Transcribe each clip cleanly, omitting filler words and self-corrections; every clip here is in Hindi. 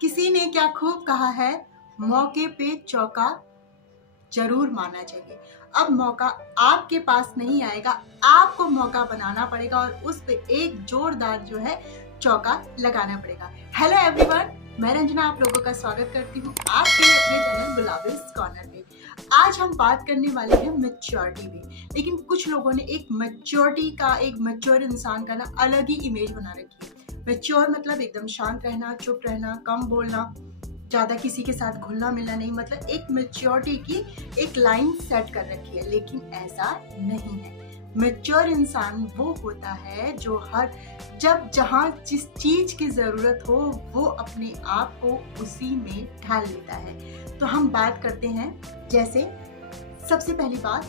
किसी ने क्या खूब कहा है, मौके पे चौका जरूर मारना चाहिए। अब मौका आपके पास नहीं आएगा, आपको मौका बनाना पड़ेगा और उस पे एक जोरदार जो है चौका लगाना पड़ेगा। हेलो एवरीवन, मैं रंजना आप लोगों का स्वागत करती हूँ आपके अपने चैनल गुलाबीज कॉर्नर में। आज हम बात करने वाले हैं मैच्योरिटी में, लेकिन कुछ लोगों ने एक मैच्योरिटी का, एक मैच्योर इंसान का ना अलग ही इमेज बना रखी है। मैच्योर मतलब एकदम शांत रहना, चुप रहना, कम बोलना, ज्यादा किसी के साथ घुलना मिलना नहीं, मतलब एक मैच्योरिटी की एक लाइन सेट कर रखी है। लेकिन ऐसा नहीं है। मैच्योर इंसान वो होता है जो जब जहाँ जिस चीज की जरूरत हो वो अपने आप को उसी में ढाल लेता है। तो हम बात करते हैं, जैसे सबसे पहली बात,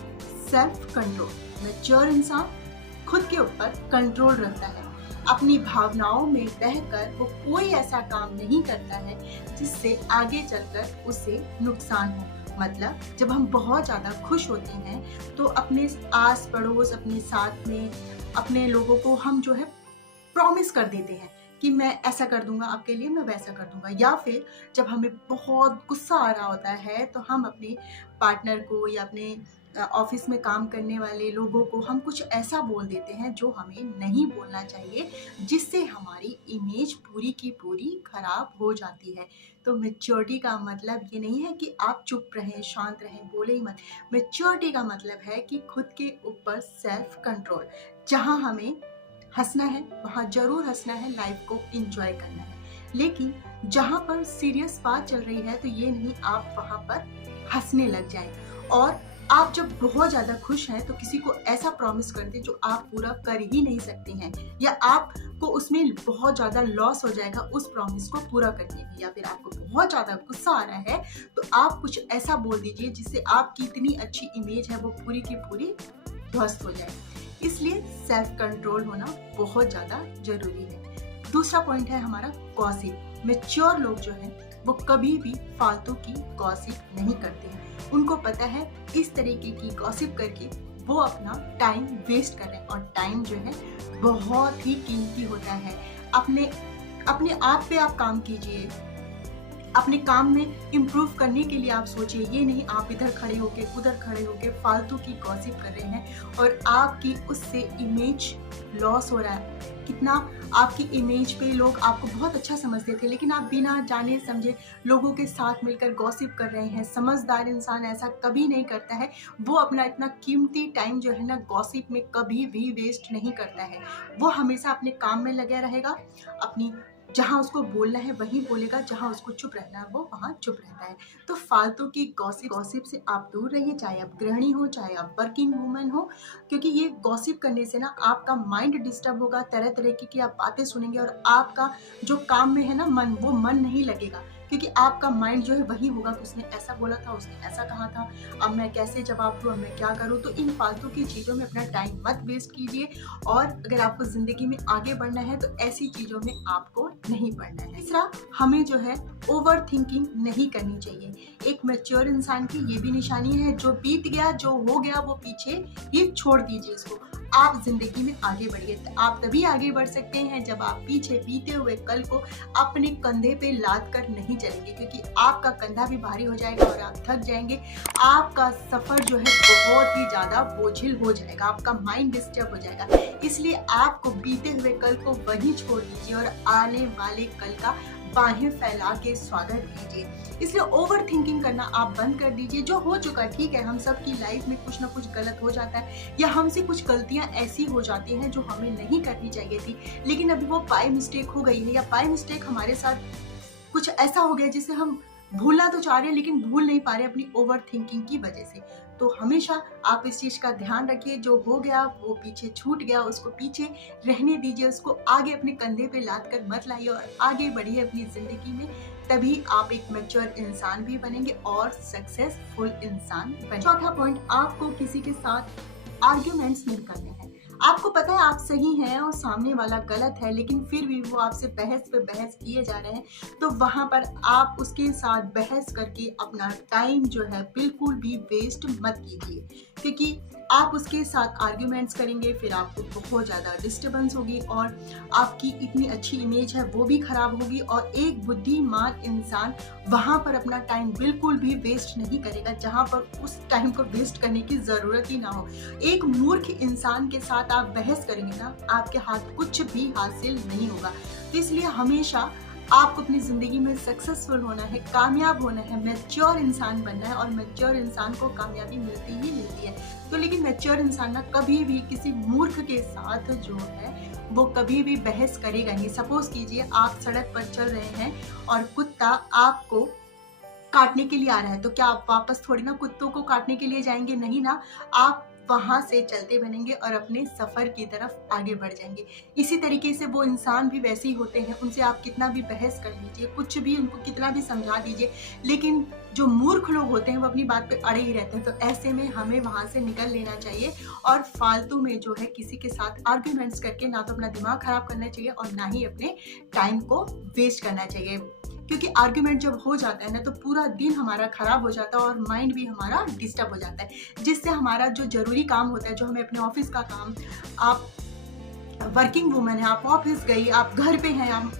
सेल्फ कंट्रोल। मैच्योर इंसान खुद के ऊपर कंट्रोल रखता है। अपनी भावनाओं में बहकर वो कोई ऐसा काम नहीं करता है जिससे आगे चलकर उसे नुकसान हो। मतलब जब हम बहुत ज़्यादा खुश होते हैं तो अपने आस पड़ोस, अपने साथ में अपने लोगों को हम जो है प्रॉमिस कर देते हैं कि मैं ऐसा कर दूंगा आपके लिए, मैं वैसा कर दूंगा। या फिर जब हमें बहुत गुस्सा आ रहा होता है तो हम अपने पार्टनर को या अपने ऑफिस में काम करने वाले लोगों को हम कुछ ऐसा बोल देते हैं जो हमें नहीं बोलना चाहिए, जिससे हमारी इमेज पूरी की पूरी खराब हो जाती है। तो मैच्योरिटी का मतलब ये नहीं है कि आप चुप रहें, शांत रहें, बोले ही मत। मैच्योरिटी का मतलब है कि खुद के ऊपर सेल्फ कंट्रोल। जहाँ हमें हंसना है वहाँ जरूर हंसना है, लाइफ को एंजॉय करना है। लेकिन जहाँ पर सीरियस बात चल रही है तो ये नहीं आप वहाँ पर हंसने लग जाए। और आप जब बहुत ज्यादा खुश हैं तो किसी को ऐसा प्रॉमिस कर दे जो आप पूरा कर ही नहीं सकते हैं, या आपको उसमें बहुत ज्यादा लॉस हो जाएगा उस प्रॉमिस को पूरा करने में। या फिर आपको बहुत ज्यादा गुस्सा आ रहा है तो आप कुछ ऐसा बोल दीजिए जिससे आपकी इतनी अच्छी इमेज है वो पूरी की पूरी ध्वस्त हो जाए। इसलिए सेल्फ कंट्रोल होना बहुत ज्यादा जरूरी है। दूसरा पॉइंट है हमारा गॉसिप। मैच्योर लोग जो हैं वो कभी भी फालतू की गॉसिप नहीं करते हैं। उनको पता है इस तरीके की गॉसिप करके वो अपना टाइम वेस्ट कर रहे हैं, और टाइम जो है बहुत ही कीमती होता है। अपने आप पे आप काम कीजिए, अपने काम में इम्प्रूव करने के लिए आप सोचिए। ये नहीं आप इधर खड़े होके उधर खड़े होके फालतू की गॉसिप कर रहे हैं और आपकी उससे इमेज लॉस हो रहा है। कितना आपकी इमेज पे लोग आपको बहुत अच्छा समझते थे, लेकिन आप बिना जाने समझे लोगों के साथ मिलकर गॉसिप कर रहे हैं। समझदार इंसान ऐसा कभी नहीं करता है। वो अपना इतना कीमती टाइम जो है ना गॉसिप में कभी भी वेस्ट नहीं करता है। वो हमेशा अपने काम में लगा रहेगा, अपनी जहाँ उसको बोलना है वही बोलेगा, जहाँ उसको चुप रहना है वो वहाँ चुप रहता है। तो फालतू की गॉसिप से आप दूर रहिए, चाहे आप गृहिणी हो, चाहे आप वर्किंग वूमेन हो, क्योंकि ये गॉसिप करने से ना आपका माइंड डिस्टर्ब होगा। तरह तरह की आप बातें सुनेंगे और आपका जो काम में है ना मन, वो मन नहीं लगेगा, क्योंकि आपका माइंड जो है वही होगा कि उसने ऐसा बोला था, उसने ऐसा कहा था, अब मैं कैसे जवाब दूँ, अब मैं क्या करूँ। तो इन फालतू की चीज़ों में अपना टाइम मत वेस्ट कीजिए। और अगर आपको ज़िंदगी में आगे बढ़ना है तो ऐसी चीज़ों में आपको नहीं पड़ना है। तीसरा, हमें जो है ओवर थिंकिंग नहीं करनी चाहिए। एक मैच्योर इंसान की ये भी निशानी है, जो बीत गया, जो हो गया वो पीछे, ये छोड़ दीजिए इसको। आप जिंदगी में आगे बढ़िए। आप तभी आगे बढ़ सकते हैं जब आप पीछे बीते हुए कल को अपने कंधे पे लाद कर नहीं चलेंगे, क्योंकि आपका कंधा भी भारी हो जाएगा और आप थक जाएंगे। आपका सफर जो है बहुत ही ज्यादा बोझिल हो जाएगा, आपका माइंड डिस्टर्ब हो जाएगा। इसलिए आपको बीते हुए कल को वहीं छोड़ दीजिए और आने वाले कल का बाहें फैला के स्वागत कीजिए। इसलिए ओवर थिंकिंग करना आप बंद कर दीजिए। जो हो चुका ठीक है, हम सब की लाइफ में कुछ ना कुछ गलत हो जाता है, या हमसे कुछ गलतियां ऐसी हो जाती हैं जो हमें नहीं करनी चाहिए थी, लेकिन अभी वो बाय मिस्टेक हो गई है, या बाय मिस्टेक हमारे साथ कुछ ऐसा हो गया जिसे हम भूलना तो चाह रहे हैं लेकिन भूल नहीं पा रहे अपनी ओवर थिंकिंग की वजह से। तो हमेशा आप इस चीज का ध्यान रखिए, जो हो गया वो पीछे छूट गया, उसको पीछे रहने दीजिए, उसको आगे अपने कंधे पे लाद कर मत लाइए और आगे बढ़िए अपनी जिंदगी में। तभी आप एक मैच्योर इंसान भी बनेंगे और सक्सेसफुल इंसान बनेंगे। चौथा पॉइंट, आपको किसी के साथ आर्ग्यूमेंट्स नहीं करने हैं। आपको पता है आप सही हैं और सामने वाला गलत है, लेकिन फिर भी वो आपसे बहस पे बहस किए जा रहे हैं, तो वहां पर आप उसके साथ बहस करके अपना टाइम जो है बिल्कुल भी वेस्ट मत कीजिए। क्योंकि आप उसके साथ आर्ग्यूमेंट्स करेंगे, फिर आपको बहुत ज़्यादा डिस्टर्बेंस होगी और आपकी इतनी अच्छी इमेज है वो भी ख़राब होगी। और एक बुद्धिमान इंसान वहाँ पर अपना टाइम बिल्कुल भी वेस्ट नहीं करेगा जहाँ पर उस टाइम को वेस्ट करने की ज़रूरत ही ना हो। एक मूर्ख इंसान के साथ आप बहस करेंगे ना, आपके हाथ कुछ भी हासिल नहीं होगा। तो इसलिए हमेशा आपको अपनी ज़िंदगी में सक्सेसफुल होना है, कामयाब होना है, मैच्योर इंसान बनना है और मैच्योर इंसान को कामयाबी मिलती ही मिलती है। तो लेकिन मैच्योर इंसान ना कभी भी किसी मूर्ख के साथ जो है वो कभी भी बहस करेगा नहीं। सपोज कीजिए आप सड़क पर चल रहे हैं और कुत्ता आपको काटने के लिए आ रहा है, तो क्या आप वापस थोड़ी ना कुत्तों को काटने के लिए जाएंगे? नहीं ना, आप वहां से चलते बनेंगे और अपने सफर की तरफ आगे बढ़ जाएंगे। इसी तरीके से वो इंसान भी वैसे ही होते हैं, उनसे आप कितना भी बहस कर लीजिए, कुछ भी उनको कितना भी समझा दीजिए, लेकिन जो मूर्ख लोग होते हैं वो अपनी बात पे अड़े ही रहते हैं। तो ऐसे में हमें वहां से निकल लेना चाहिए और फालतू में जो है किसी के साथ आर्ग्यूमेंट्स करके ना तो अपना दिमाग खराब करना चाहिए और ना ही अपने टाइम को वेस्ट करना चाहिए। क्योंकि आर्ग्यूमेंट जब हो जाता है ना तो पूरा दिन हमारा खराब हो जाता है और माइंड भी हमारा डिस्टर्ब हो जाता है, जिससे हमारा जो जरूरी काम होता है, जो हमें अपने ऑफिस का काम, आप वर्किंग वुमन है, आप ऑफिस गई, आप घर पे हैं, आप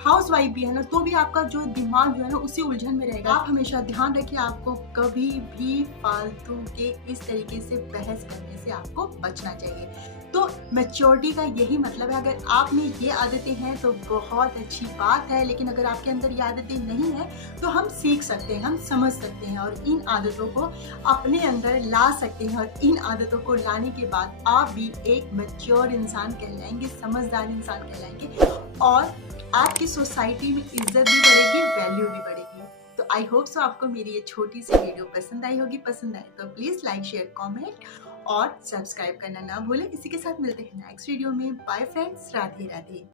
हाउस वाइफ भी है ना, तो भी आपका जो दिमाग जो है ना उसी उलझन में रहेगा। आप हमेशा ध्यान रखिए, आपको कभी भी फालतू के इस तरीके से बहस करने से आपको बचना चाहिए। तो मैच्योरिटी का यही मतलब है। अगर आप में ये आदतें हैं तो बहुत अच्छी बात है, लेकिन अगर आपके अंदर ये आदतें नहीं है तो हम सीख सकते हैं, हम समझ सकते हैं और इन आदतों को अपने अंदर ला सकते हैं। और इन आदतों को लाने के बाद आप भी एक मैच्योर इंसान कहलाएंगे, समझदार इंसान कहलाएंगे और आपकी सोसाइटी में इज्जत भी बढ़ेगी, वैल्यू भी बढ़ेगी। तो आई होप सो आपको मेरी ये छोटी सी वीडियो पसंद आई होगी। पसंद आए तो प्लीज लाइक, शेयर, कमेंट और सब्सक्राइब करना ना भूलें। इसी के साथ मिलते हैं नेक्स्ट वीडियो में। Bye friends, Radhe Radhe.